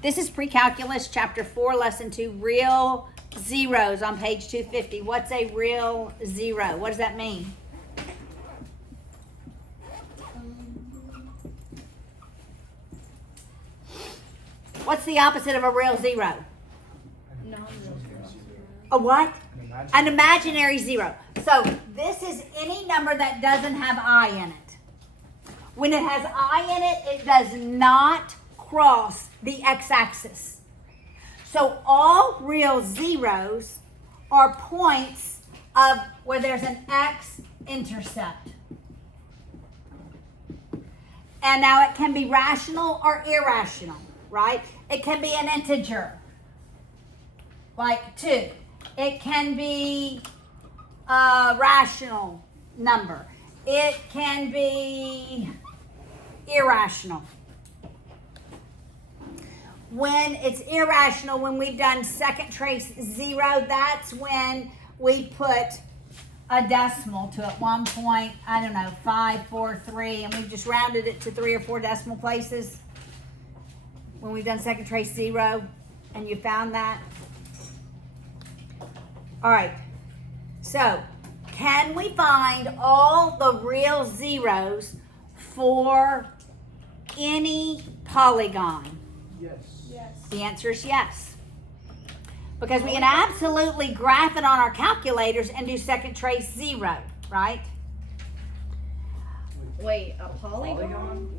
This is Precalculus, Chapter 4, Lesson 2, Real Zeros on page 250. What's a real zero? What does that mean? What's the opposite of a real zero? A what? An imaginary zero. So this is any number that doesn't have I in it. When it has I in it, it does not cross the x-axis. So all real zeros are points of where there's an x-intercept. And now it can be rational or irrational, right? It can be an integer, like 2. It can be a rational number. It can be irrational. When it's irrational, when we've done second trace 0, that's when we put a decimal to it. 1.543, and we've just rounded it to 3 or 4 decimal places. When we've done second trace 0, and you found that. All right, so can we find all the real zeros for any polygon? Yes. The answer is yes. Because we can absolutely graph it on our calculators and do second trace 0, right? Wait, a polygon?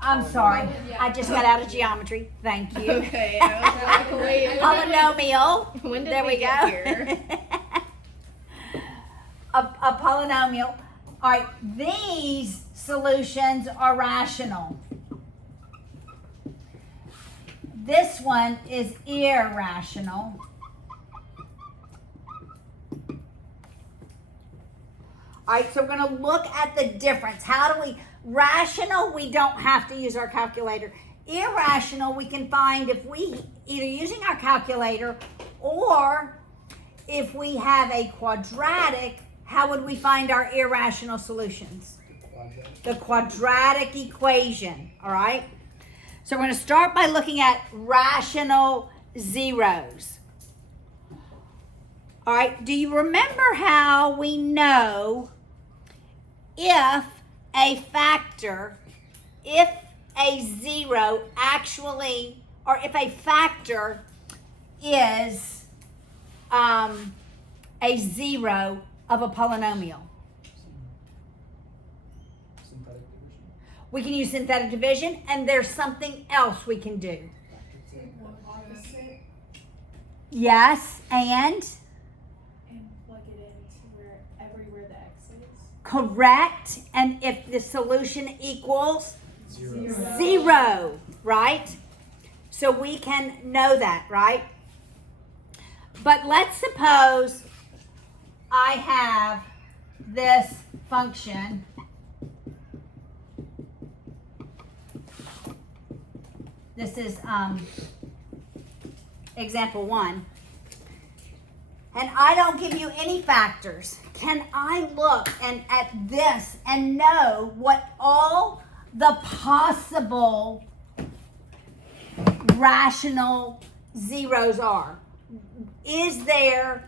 I'm sorry. I just got out of geometry. Thank you. Okay, I was like, wait. Polynomial. When did There we we get go. here? a polynomial. All right, these solutions are rational. This one is irrational. All right, so we're going to look at the difference. How do we, rational, we don't have to use our calculator. Irrational, we can find if we, either using our calculator or if we have a quadratic, how would we find our irrational solutions? The quadratic equation, all right? So we're going to start by looking at rational zeros. All right, do you remember how we know if a factor, if a zero actually, or if a factor is a zero of a polynomial? We can use synthetic division, and there's something else we can do. Yes, and plug it into everywhere the x is. correct. And if the solution equals zero, right? So we can know that, right? But let's suppose I have this function. This is example 1. And I don't give you any factors. Can I look at this and know what all the possible rational zeros are? Is there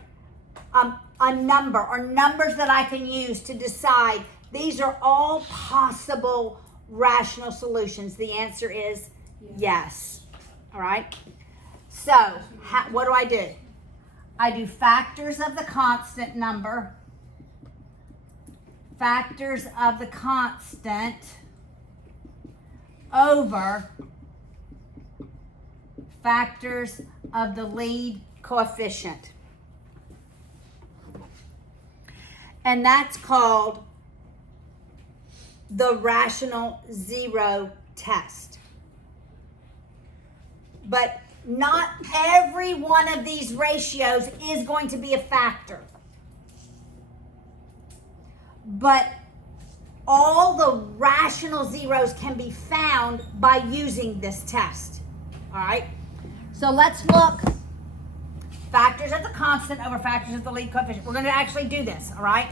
a number or numbers that I can use to decide these are all possible rational solutions? The answer is yes. All right. So what do? I do factors of the constant number, factors of the constant over factors of the lead coefficient. And that's called the rational zero test. But not every one of these ratios is going to be a factor. But all the rational zeros can be found by using this test. All right? So let's look. Factors of the constant over factors of the lead coefficient. We're going to actually do this, all right?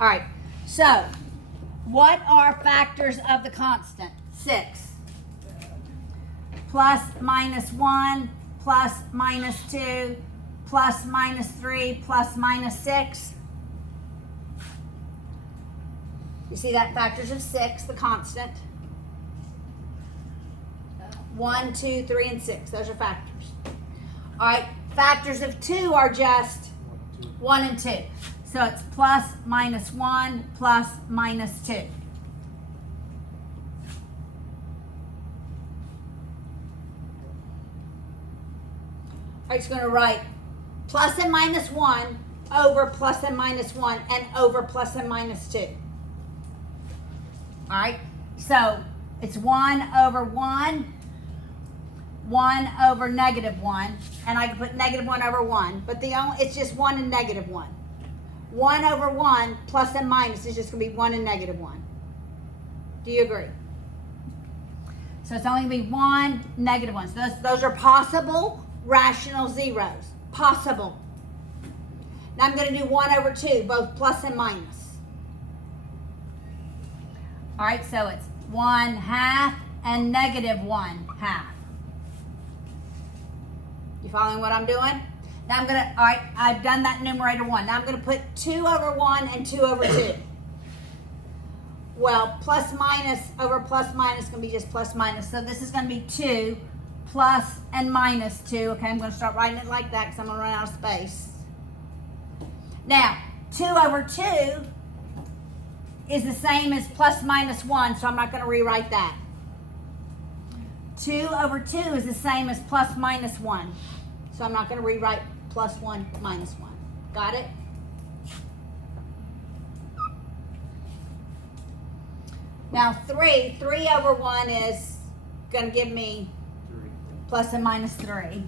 All right. So, what are factors of the constant? 6. Plus minus 1, plus minus 2, plus minus 3, plus minus 6. You see that? Factors of 6, the constant. 1, 2, 3, and 6. Those are factors. All right. Factors of 2 are just 1 and 2. So it's plus minus 1 plus minus 2. I'm just going to write plus and minus 1 over plus and minus 1 and over plus and minus 2. All right, so it's 1 over 1, 1 over negative 1, and I can put negative 1 over 1, but it's just 1 and negative 1. 1 over 1 plus and minus is just going to be 1 and negative 1. Do you agree? So it's only going to be 1, negative 1. So those are possible rational zeros. Possible. Now I'm going to do 1 over 2, both plus and minus. All right, so it's 1/2 and negative 1/2. You following what I'm doing? Now I'm going to, all right, I've done that numerator 1. Now I'm going to put 2 over 1 and 2 over 2. Well, plus minus over plus minus is going to be just plus minus. So this is going to be 2 plus and minus 2. Okay, I'm going to start writing it like that because I'm going to run out of space. Now, 2 over 2 is the same as plus minus 1, so I'm not going to rewrite that. 2 over 2 is the same as plus minus 1, so I'm not going to rewrite plus 1 minus 1. Got it? Now 3 over 1 is going to give me plus and minus 3.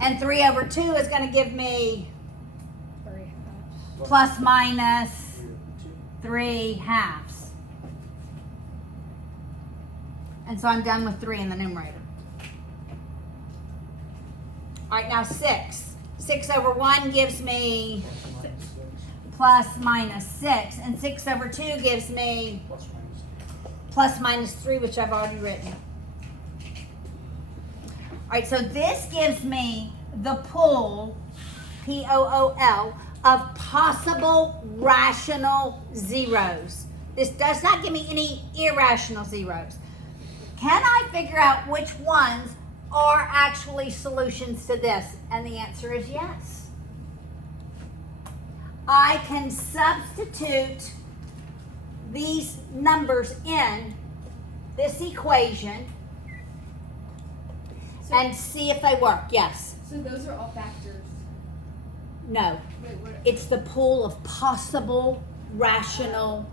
And 3 over 2 is going to give me plus minus 3/2. And so I'm done with 3 in the numerator. All right, now 6. 6 over 1 gives me plus minus 6. And 6 over 2 gives me plus minus 3, which I've already written. All right, so this gives me the pool, P-O-O-L, of possible rational zeros. This does not give me any irrational zeros. Can I figure out which ones are actually solutions to this? And the answer is yes. I can substitute these numbers in this equation and see if they work. Yes. So those are all factors. No. Wait, what? It's the pool of possible rational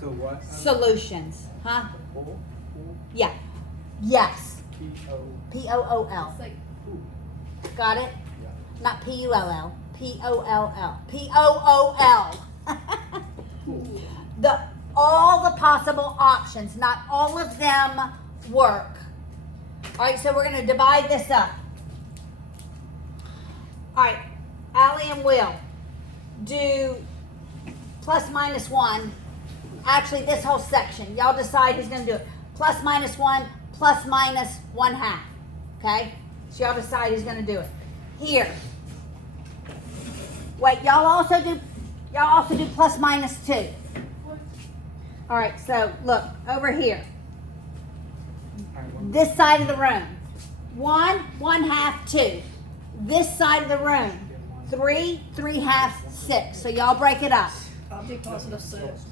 The what? solutions. Huh? Pool? Yeah. Yes. P-O. P-O-O-L. It's like Got it? Yeah. Not P-U-L-L. P-O-L-L. P-O-O-L. All the possible options, not all of them work. All right, so we're going to divide this up. All right, Allie and Will, do plus minus 1. Actually, this whole section. Y'all decide who's going to do it. Plus minus 1, plus minus 1/2. Okay? So y'all decide who's going to do it. Here. Wait, y'all also do plus minus 2. All right, so look, over here. This side of the room. 1, 1/2, 2. This side of the room. 3, 3/2, 6. So y'all break it up. I'll do positive 6.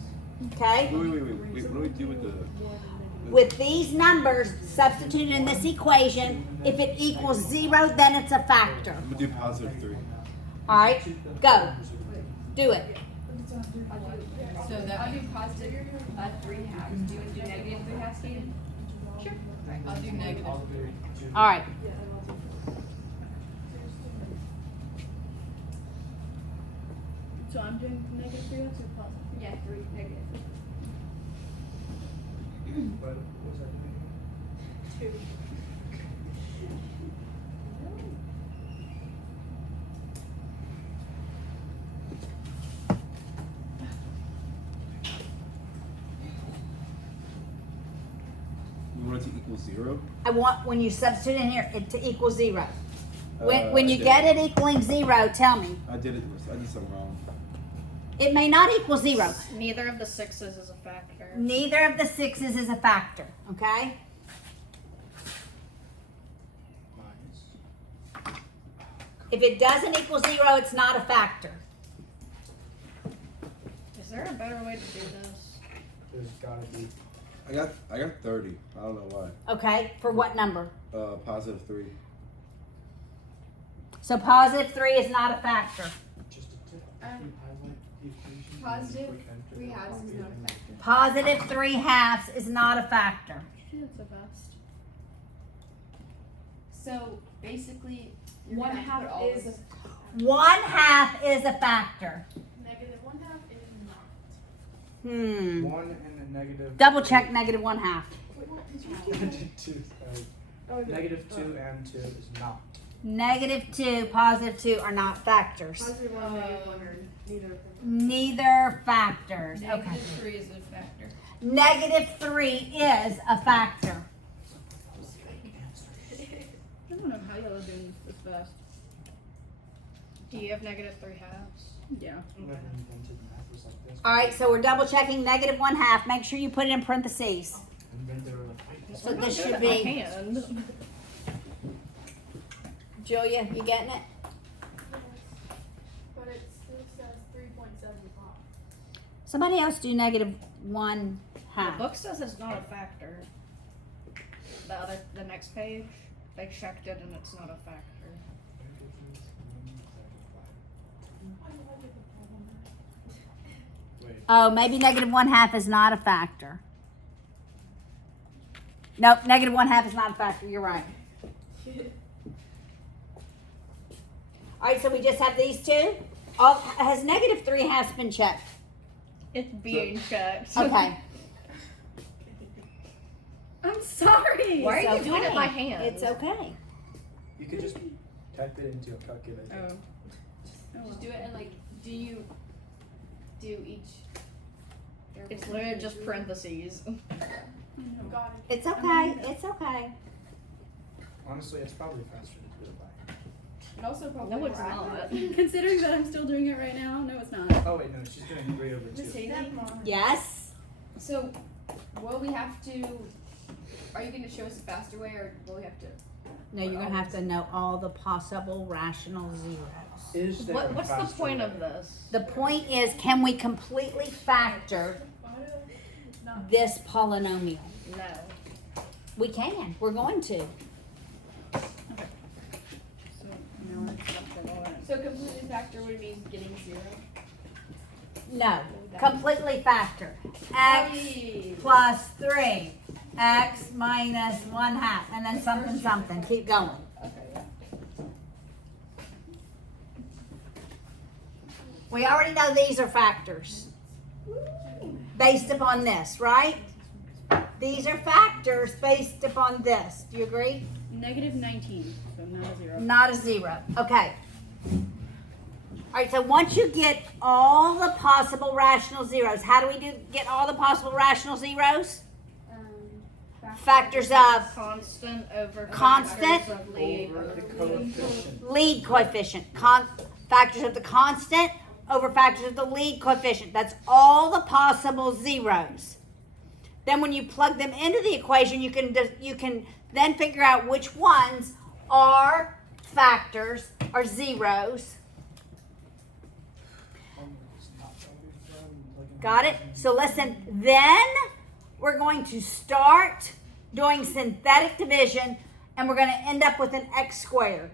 Okay? Wait, what do we do with the... With these numbers substituted in this equation, if it equals 0, then it's a factor. I'm gonna do positive 3. All right, go. Do it. So that I'll do positive 3/2. Do you want to do negative 3/2, Steven? Sure. Alright, I'll do negative. All right. so I'm doing negative 3 or positive. Yeah, 3 negative. What was that? 2. it to equal 0? I want, when you substitute in here, it to equal 0. When I you did- get it equaling 0, tell me. I did something wrong. It may not equal 0. Neither of the sixes is a factor. Neither of the 6's is a factor, okay? Minus. If it doesn't equal 0, it's not a factor. Is there a better way to do this? There's gotta be. I got 30. I don't know why. Okay, for what number? Positive 3. So positive 3 is not a factor. Just a tip. Um, Highlight the equation. positive Click enter. 3 halves is not a factor. Positive 3 halves is not a factor. That's the best. So basically, you're One gonna have to half put all is this. 1/2 is a factor. negative 1/2 is not. 1 and a negative. Double check negative 1/2. Two, negative 2 and 2 is not. Negative 2, positive 2 are not factors. Positive 1, negative 1 are neither of them. Neither factors. Okay. Negative 3 is a factor. Negative 3 is a factor. I don't know how y'all are doing this fast. Do you have negative 3 halves? Yeah. Never invented math was like this. All right, so we're double checking negative 1/2. Make sure you put it in parentheses. Inventor of the So this Do it should with my be, hand. Julia, you getting it? But it still says 3.75. Somebody else do negative The 1/2. book says it's not a factor. The next page, they checked it and it's not a factor. Why do I get the problem? Wait. Oh, maybe negative 1/2 is not a factor. Nope, negative 1/2 is not a factor. You're right. All right, so we just have these two. Has negative 3 halves been checked? It's being checked. Okay. I'm sorry. Why are you It's doing it okay. by hand? It's okay. You could just type it into a calculator. Oh. Just do it and like, do you do each? It's literally just parentheses. Got it. It's okay. It's okay. Honestly, it's probably faster to do it by hand. And also probably No, more it's accurate. not. Considering that I'm still doing it right now, no, it's not. Oh wait, no, she's doing 3 over 2. Miss Haley, Yes. so will we have to? Are you going to show us a faster way, or will we have to? No, you're gonna have to know all the possible rational zeros. Is there a What's the faster point way? of this? The point is, can we completely factor Why do not? this polynomial? No. We can. We're going to. So now it's up below it. So completely factor would mean getting 0. No. Completely factor. X Hey. plus 3. X minus 1/2. And then something, something. Keep going. Okay. Yeah. We already know these are factors. Based upon this, right? These are factors based upon this. Do you agree? Negative 19, so not a 0. Not a 0. Okay. All right, so once you get all the possible rational zeros, how do we get all the possible rational zeros? Factors of Constant over Constant factors of lead. Over the coefficient. lead coefficient. Factors of the constant over factors of the lead coefficient. That's all the possible zeros. Then when you plug them into the equation, you can then figure out which ones are factors, are zeros. Got it? So listen, then we're going to start doing synthetic division, and we're going to end up with an x squared.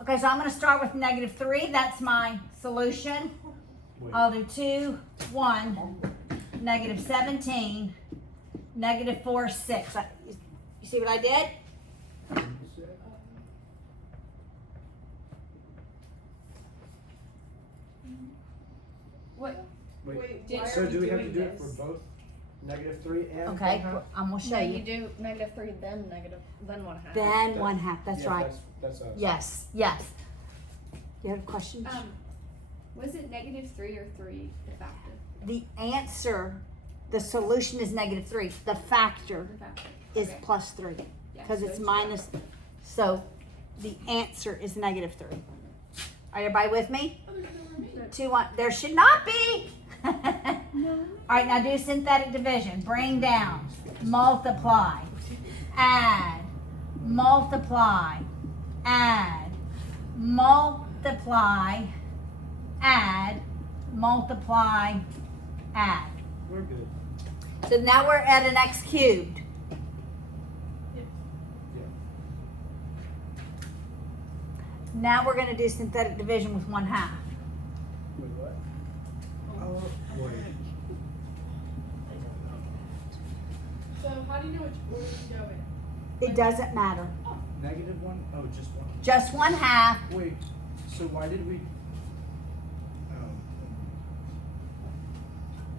Okay, so I'm going to start with negative 3. That's my solution. Wait. I'll do 2, 1, negative 17, negative 4, 6. You see what I did? What? Wait. Why So are we do we have to doing do it this? for both negative 3 and Okay, 1/2? I'm going to show No, you you. do negative 3, then negative, then 1/2. Then 1/2. That's Yeah, right. That's us. Yes, yes. You have questions? Was it negative 3 or 3 the factor? The answer, the solution is negative 3. The factor The factor. is Okay. plus 3 Yeah, because so it's minus. So the answer is negative 3. Are everybody with me? 2, 1. There should not be. All right, now do synthetic division. Bring down, multiply, add, multiply, add, multiply, add, multiply, add. We're good. So now we're at an x cubed. Yeah. Now we're going to do synthetic division with 1/2. Wait, what? Oh, boy. So how do you know which order to go in? It doesn't matter. -1? Oh, just 1. Just 1/2. Wait, so why did we?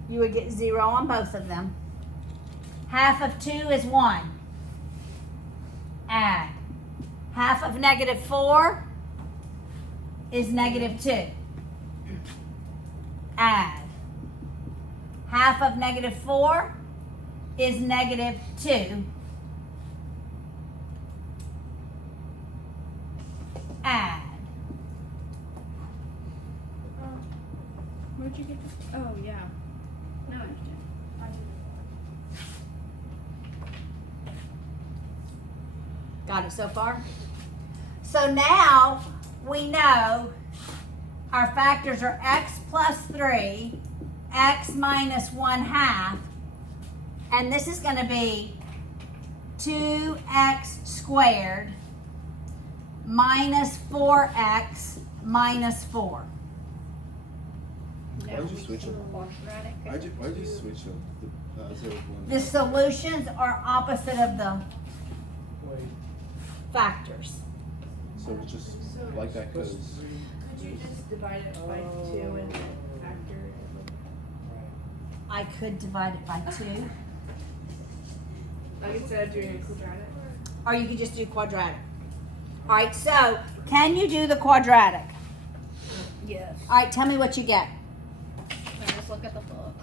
You would get 0 on both of them. Half of 2 is 1. Add. Half of -4 is -2. Add. Half of -4 is -2. Add. Where'd you get this? Oh, yeah. Now I understand. Got it so far? So now we know our factors are x plus 3, x minus 1/2, and this is going to be 2x squared minus 4x minus 4. Now Why'd you we switch can them? quadratic it Why'd you to- switch them? The positive one. The solutions are opposite of the Wait. factors. So it's just like that Plus goes. 3. Could you just divide it by 2 and factor it? Right. I could divide it by 2, Like instead of doing a quadratic? or you could just do quadratic. All right, so can you do the quadratic? Yes. All right, tell me what you get. I just look at the book.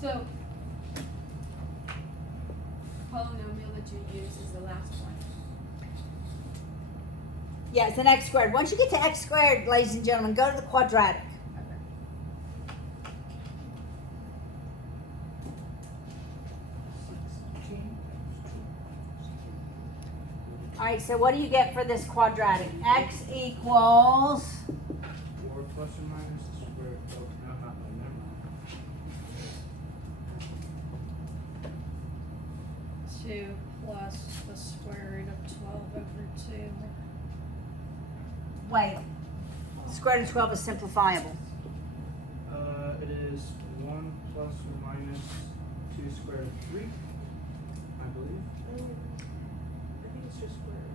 So, polynomial that you use is the last one. Yeah, it's an x squared. Once you get to x squared, ladies and gentlemen, go to the quadratic. All right, so what do you get for this quadratic? X equals, 4 plus or minus the square. Oh, no, not never mind. 2 plus the square root of 12 over 2. wait, square root of 12 is simplifiable. It is 1 plus or minus 2 square root of 3, I believe. I think it's just square.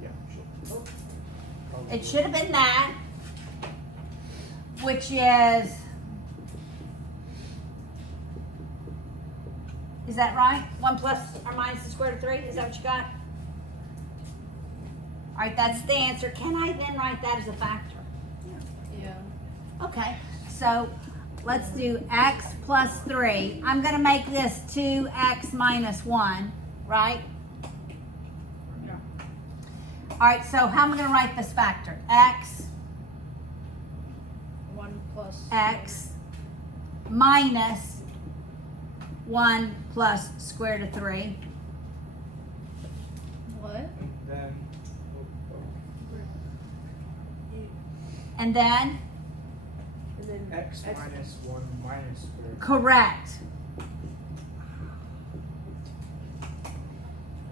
Yeah, sure. It should have been that, which is that right? 1 plus or minus the square root of 3? Is that what you got? All right, that's the answer. Can I then write that as a factor? Yeah. Okay, so let's do x plus 3. I'm going to make this 2x minus 1, right? Yeah. All right, so how am I going to write this factor? X 1 plus x minus 1 plus square root of 3. What? And then, And then, And then x minus 1 minus square root. correct.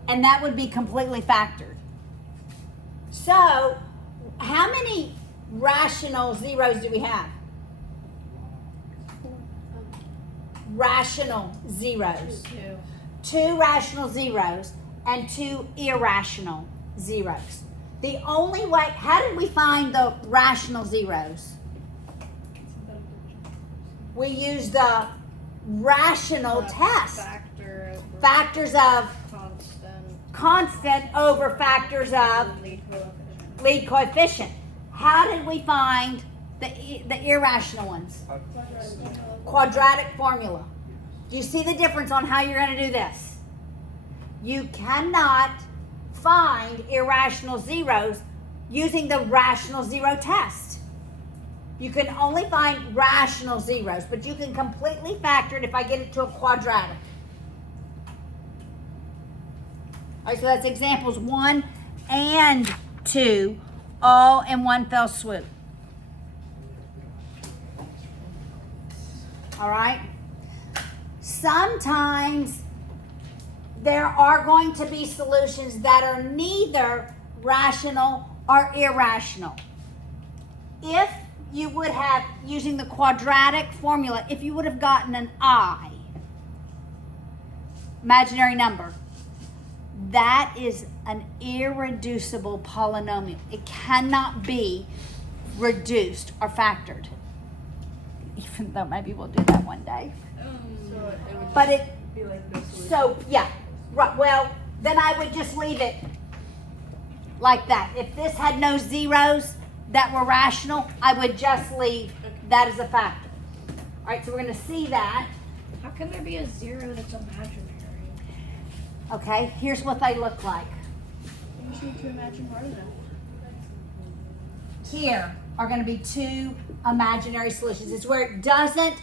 And that would be completely factored. So, how many rational zeros do we have? Rational zeros. 2. 2 rational zeros and 2 irrational zeros. The only way, how did we find the rational zeros? We used the rational test. Factor over Factors of constant over factors of lead coefficient. lead coefficient. How did we find The irrational ones. Quadratic formula. Do you see the difference on how you're going to do this? You cannot find irrational zeros using the rational zero test. You can only find rational zeros, but you can completely factor it if I get it to a quadratic. All right, so that's examples 1 and 2, all in one fell swoop. All right? Sometimes there are going to be solutions that are neither rational or irrational. If you would have, using the quadratic formula, if you would have gotten an I, imaginary number, that is an irreducible polynomial. It cannot be reduced or factored. Even though maybe we'll do that one day. So it would But it, be like no solution. so yeah, right, well, then I would just leave it like that. If this had no zeros that were rational, I would just leave that as a factor. All right, so we're going to see that. How can there be a zero that's imaginary? Okay, here's what they look like. You just need to imagine more of them. Here are going to be two imaginary solutions. It's where it doesn't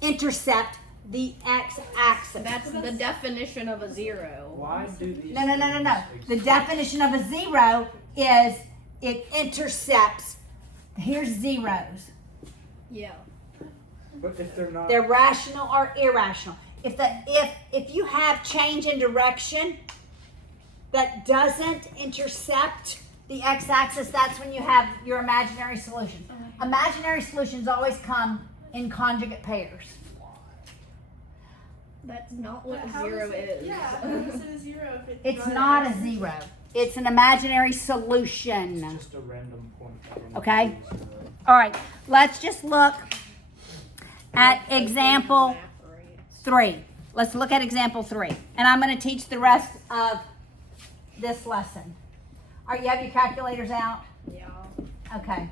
intercept the x-axis. That's the definition of a zero. Why do these? No. The definition of a zero is it intercepts. Here's zeros. Yeah. But if they're not. They're rational or irrational. If you have change in direction that doesn't intercept the x-axis, that's when you have your imaginary solution. Imaginary solutions always come in conjugate pairs. That's not what But a how zero is. Yeah, how is it a zero if It's not a an zero. It's an imaginary solution. It's just a random point. that we're not Okay. using, All right, let's just look at example 3. Let's look at example 3. And I'm going to teach the rest of this lesson. All right, you have your calculators out? Yeah. Okay.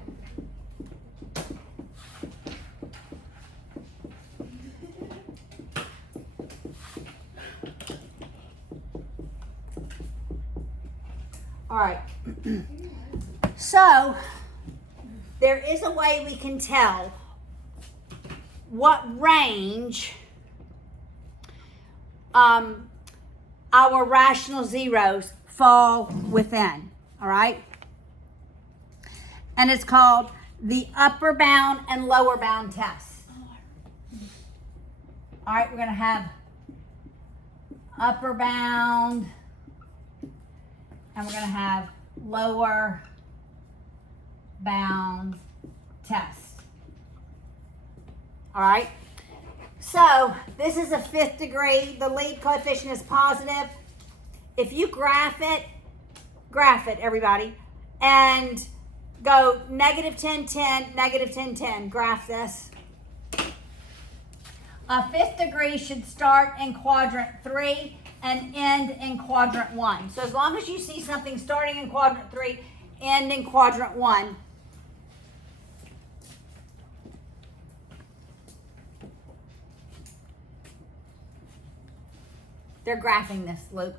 All right. So, there is a way we can tell what range our rational zeros fall within, all right? And it's called the upper bound and lower bound test. All right, we're going to have upper bound and we're going to have lower bound test. All right. So this is a 5th degree. The lead coefficient is positive. If you graph it, everybody, and go negative 10, 10, negative 10, 10. Graph this. A 5th degree should start in quadrant 3 and end in quadrant 1. So as long as you see something starting in quadrant 3, end in quadrant 1, they're graphing this, Luke.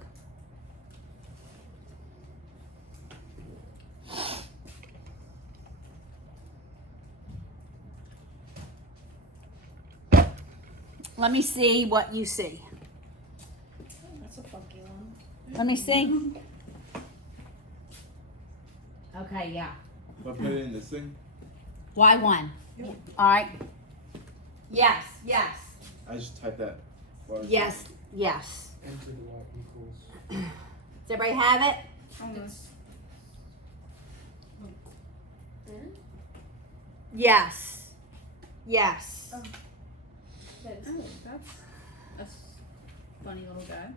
Let me see what you see. That's a funky one. Let me see. Okay, yeah. If I put it in this thing, Why 1? All right. Yes. I just type that. Yes. Enter the y equals. Does everybody have it? Almost. Yes. Oh, that's a funny little guy.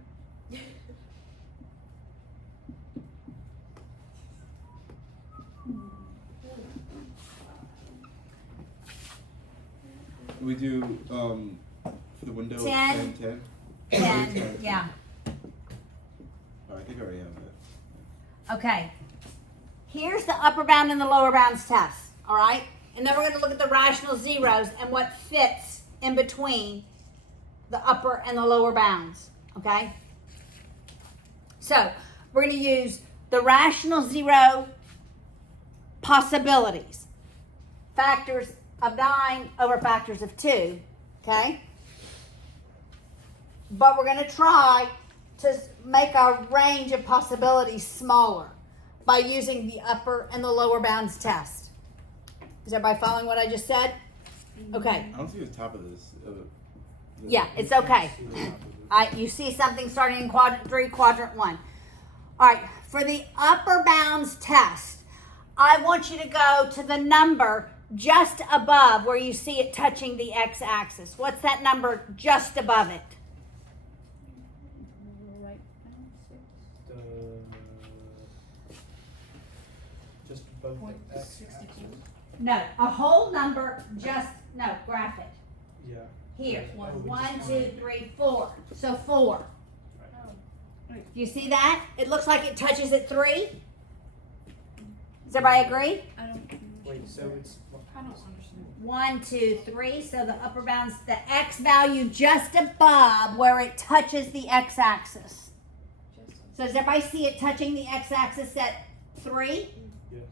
We do for the window 10. 10. 10. Yeah. Oh, I think I already have that. Okay. Here's the upper bound and the lower bounds test. All right. And then we're going to look at the rational zeros and what fits in between the upper and the lower bounds, okay? So we're going to use the rational zero possibilities. Factors of 9 over factors of 2, okay? But we're going to try to make our range of possibilities smaller by using the upper and the lower bounds test. Is everybody following what I just said? Okay. I don't see the top of this. Yeah, it's okay. You see something starting in quadrant 3, quadrant 1. All right, for the upper bounds test, I want you to go to the number just above where you see it touching the x-axis. What's that number just above it? Right. The just above Point the x 62. No, a whole number graph it. Yeah. Here, Oh, we 1, just 2, 3, 4. So 4. Do you see that? It looks like it touches at 3. Does everybody agree? I don't. Wait, so it's I don't understand. 1, 2, 3. So the upper bounds, the x value just above where it touches the x-axis. So does everybody see it touching the x-axis at 3? yes.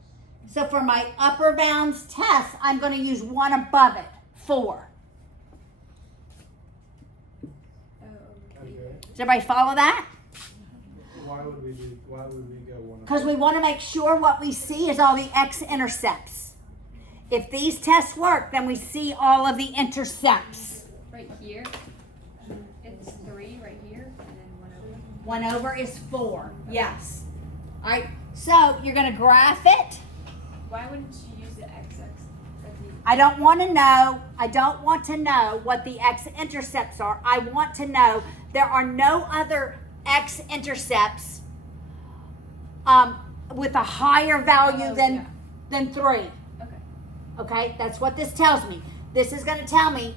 So for my upper bounds test, I'm going to use one above it, 4. Okay. Does everybody follow that? Why would we go one? Because we want to make sure what we see is all the x-intercepts. If these tests work, then we see all of the intercepts. Right here, it's 3 right here, and then 1 over is 4. Yes. All right. So you're going to graph it. why wouldn't you use the x-axis? I don't want to know. I don't want to know what the x-intercepts are. I want to know there are no other x-intercepts with a higher value than 3. Okay. Okay, that's what this tells me. This is going to tell me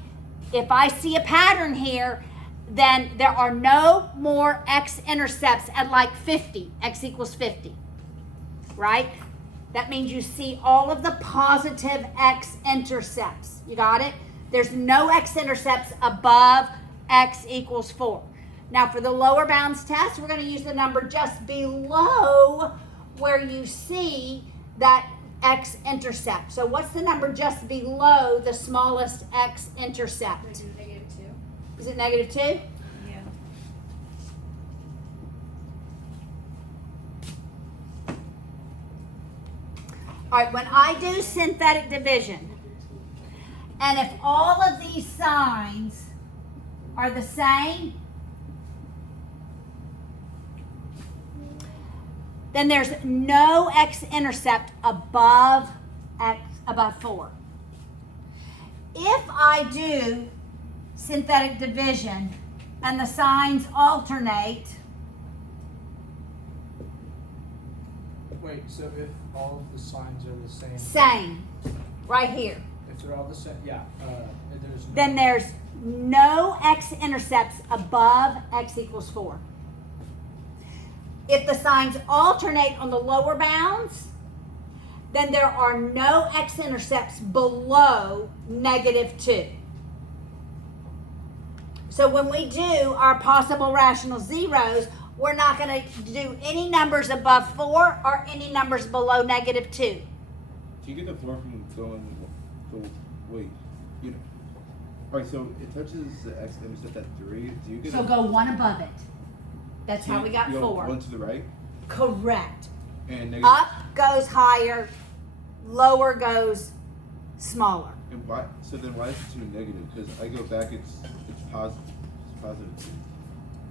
if I see a pattern here, then there are no more x-intercepts at like 50, x equals 50, right? That means you see all of the positive x-intercepts. You got it? There's no x-intercepts above x equals 4. Now for the lower bounds test, we're going to use the number just below where you see that x-intercept. So what's the number just below the smallest x-intercept? Is it -2? Is it -2? Yeah. All right, when I do synthetic division, and if all of these signs are the same, then there's no x-intercept above 4. If I do synthetic division and the signs alternate, Wait, so if all of the signs are the same? same, right here, If they're all the same, yeah. There's no, then there's no x-intercepts above x equals 4. If the signs alternate on the lower bounds, then there are no x-intercepts below -2. So when we do our possible rational zeros, we're not going to do any numbers above 4 or any numbers below -2. Do you get the 4 from going the wait? You know. Alright, so it touches the x-intercept at 3. Do you get So go one above it. That's how we got you go 4. 1 to the right Correct. and negative. Up goes higher, lower goes smaller. And why? So then why is it 2 negative? Because I go back, it's positive. It's positive 2.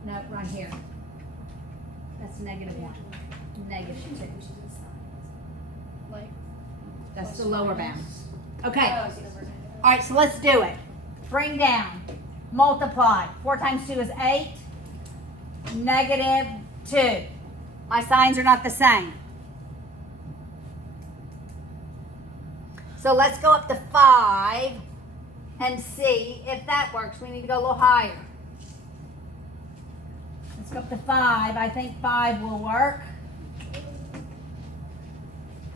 No, right here. That's -1. -2. Like. That's the lower bounds. Okay. Oh, so we're gonna- All right, so let's do it. Bring down. Multiply. 4 times 2 is 8. -2. My signs are not the same. So let's go up to 5 and see if that works. We need to go a little higher. Let's go up to 5. I think 5 will work.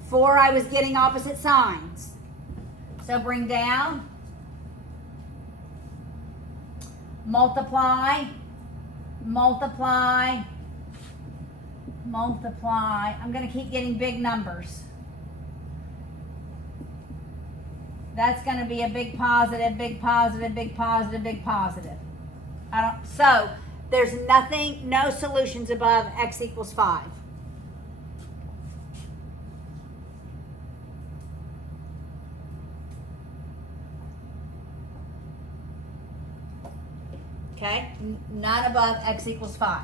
4, I was getting opposite signs. So bring down, multiply, multiply, multiply. I'm going to keep getting big numbers. That's going to be a big positive, big positive, big positive, big positive. So there's nothing, no solutions above x equals 5. Okay, none above x equals 5.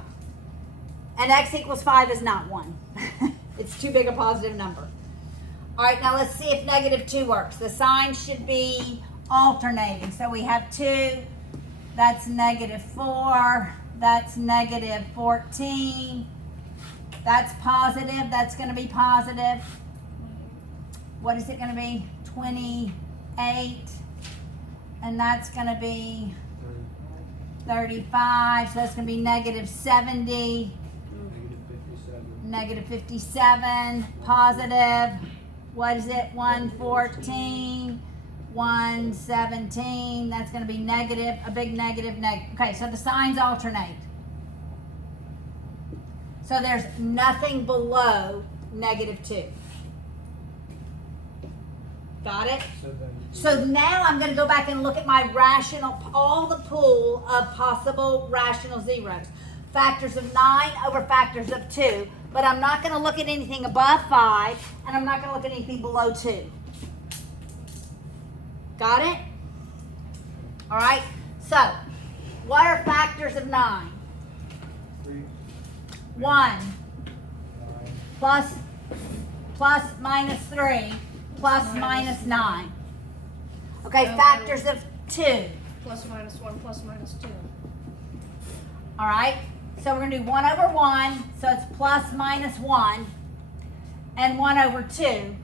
And x equals 5 is not 1. It's too big a positive number. All right, now let's see if negative 2 works. The sign should be alternating. So we have 2, that's negative 4, that's negative 14. That's positive, that's going to be positive. What is it going to be? 28. And that's going to be 35, so that's going to be negative 70, negative 57, positive, what is it, 114, 117, that's going to be negative, a big negative, negative. Okay, so the signs alternate. So there's nothing below negative 2. Got it? So now I'm going to go back and look at my rational, all the pool of possible rational zeros. Factors of 9 over factors of 2. But I'm not going to look at anything above 5. And I'm not going to look at anything below 2. Got it? All right. So, what are factors of 9? 1 plus minus 3 plus minus 9. Okay, factors of 2. Plus minus 1 plus minus 2. All right, so we're going to do 1 over 1, so it's plus minus 1, and 1 over 2,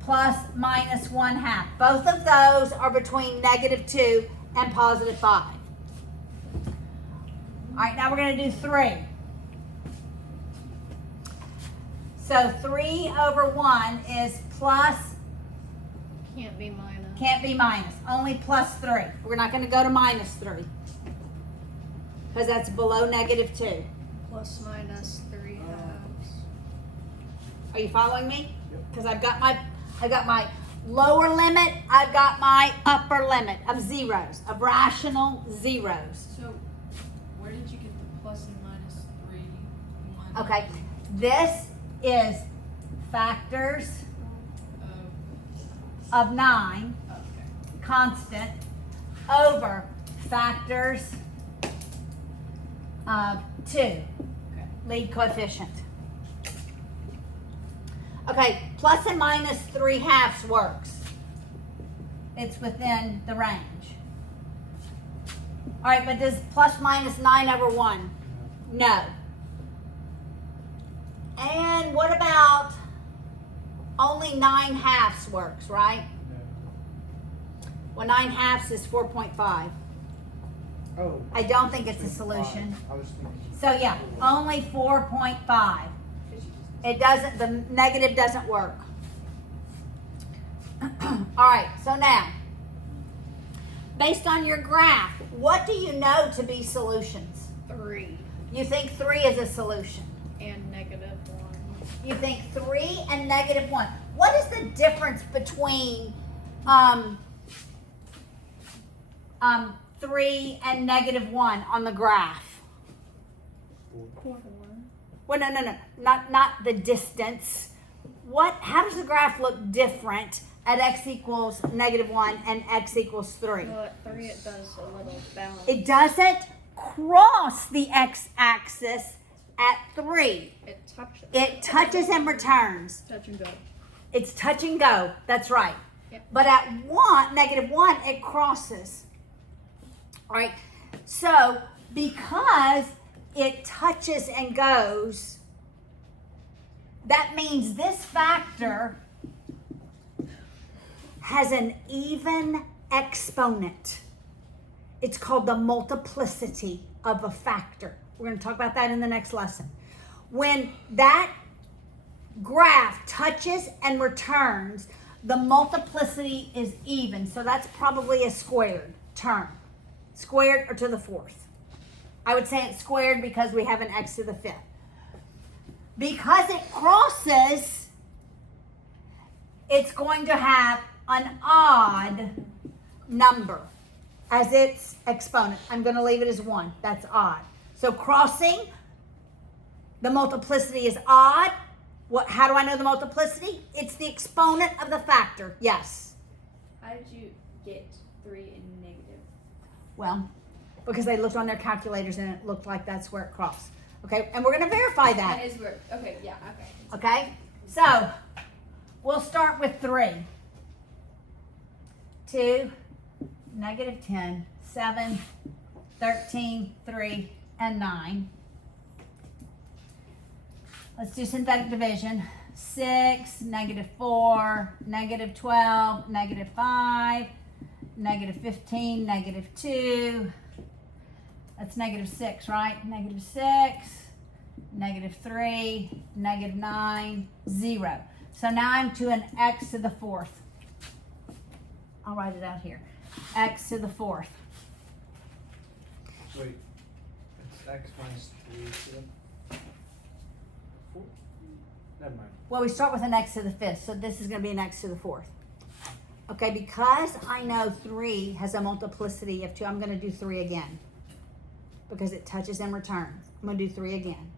plus minus 1/2. Both of those are between negative 2 and positive 5. All right, now we're going to do 3. So 3 over 1 is plus, Can't be minus. can't be minus, only plus 3. We're not going to go to minus 3 because that's below negative 2. Plus minus 3 halves. Are you following me? Because I've got my lower limit, I've got my upper limit of zeros, of rational zeros. So, where did you get the plus and minus 3? One Okay, this is factors of 9, okay. constant, over factors of 2, lead coefficient. Okay, plus and minus 3/2 works. It's within the range. All right, but does plus minus 9 over 1? No. And what about only 9/2 works, right? Well, 9/2 is 4.5. Oh. I don't think it's a solution. I was thinking. So yeah, only 4.5. It doesn't, the negative doesn't work. All right, so now, based on your graph, what do you know to be solutions? 3 You think 3 is a solution. and negative 1. You think 3 and negative 1. What is the difference between 3 and negative 1 on the graph? 4. Well, no, not the distance. How does the graph look different at x equals negative 1 and x equals 3? Well, at 3 it does a little balance. It doesn't cross the x-axis at 3. It touches. It touches and returns. Touch and go. It's touch and go. That's right. Yep. But at negative 1, it crosses. All right. So because it touches and goes, that means this factor has an even exponent. It's called the multiplicity of a factor. We're going to talk about that in the next lesson. When that graph touches and returns, the multiplicity is even, so that's probably a squared term. Squared or to the fourth. I would say it's squared because we have an x to the fifth. Because it crosses, it's going to have an odd number as its exponent. I'm going to leave it as 1. That's odd. So crossing, the multiplicity is odd. How do I know the multiplicity? It's the exponent of the factor. Yes. How did you get 3 in negative? Well, because they looked on their calculators and it looked like that's where it crossed. Okay, and we're going to verify that. That is where, okay, yeah, okay. Okay, so we'll start with 3. 2, negative 10, 7, 13, 3, and 9. Let's do synthetic division. 6, negative 4, negative 12, negative 5, negative 15, negative 2. That's negative 6, right? Negative 6, negative 3, negative 9, 0. So now I'm to an x to the fourth. I'll write it out here. X to the fourth. Wait, it's x minus 3 to the 4? Never mind. Well, we start with an x to the fifth, so this is going to be an x to the fourth. Okay, because I know 3 has a multiplicity of 2, I'm going to do 3 again. Because it touches and returns. I'm going to do 3 again.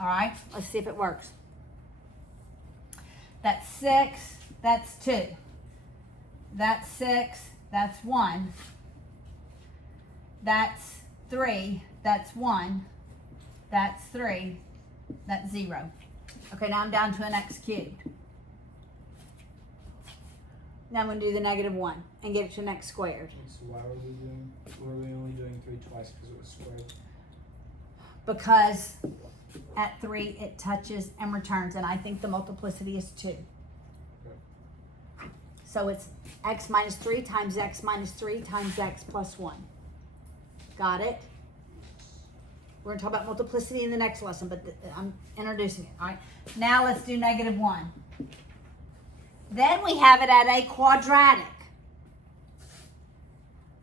All right, let's see if it works. That's 6, that's 2. That's 6, that's 1. That's 3, that's 1. That's 3, that's 0. Okay, now I'm down to an x cubed. Now I'm going to do the negative 1 and get it to an x squared. So why were we only doing 3 twice because it was squared? Because at 3 it touches and returns, and I think the multiplicity is 2. So it's x minus 3 times x minus 3 times x plus 1. Got it? We're going to talk about multiplicity in the next lesson, but I'm introducing it. All right. Now let's do negative 1. Then we have it at a quadratic.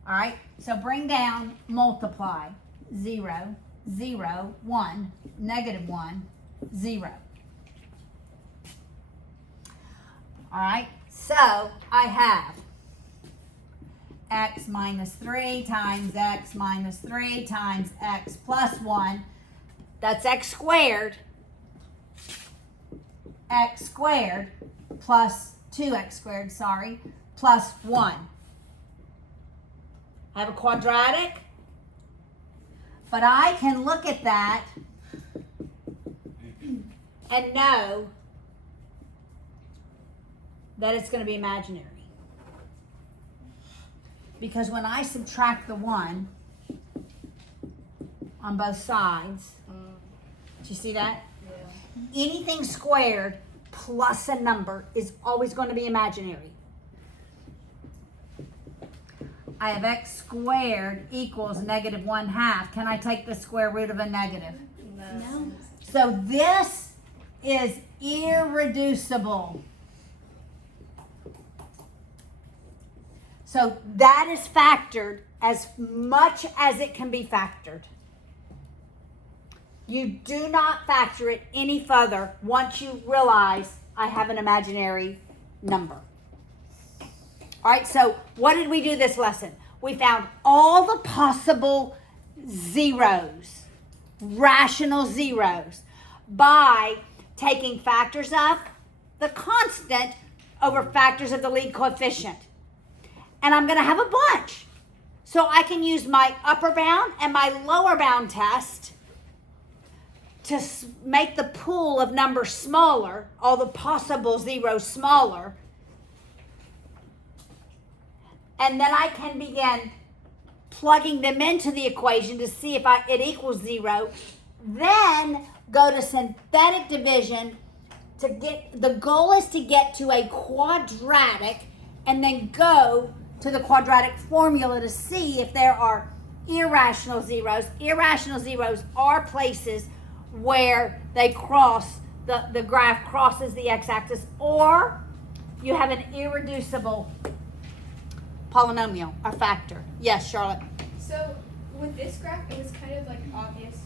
All right, so bring down, multiply. 0, 0, 1, negative 1, 0. All right, so I have x minus 3 times x minus 3 times x plus 1. That's x squared. X squared plus 2x squared, sorry, plus 1. I have a quadratic, but I can look at that and know that it's going to be imaginary. Because when I subtract the 1 on both sides, do you see that? Yeah. Anything squared plus a number is always going to be imaginary. I have x squared equals negative 1/2. Can I take the square root of a negative? No. So this is irreducible. So that is factored as much as it can be factored. You do not factor it any further once you realize I have an imaginary number. All right, so what did we do this lesson? We found all the possible zeros, rational zeros, by taking factors of the constant over factors of the lead coefficient. And I'm going to have a bunch. So I can use my upper bound and my lower bound test to make the pool of numbers smaller, all the possible zeros smaller. And then I can begin plugging them into the equation to see if it equals 0. Then go to synthetic division to get, the goal is to get to a quadratic and then go to the quadratic formula to see if there are irrational zeros. Irrational zeros are places where they cross, the graph crosses the x-axis, or you have an irreducible polynomial, a factor. Yes, Charlotte? So with this graph, it was kind of like obvious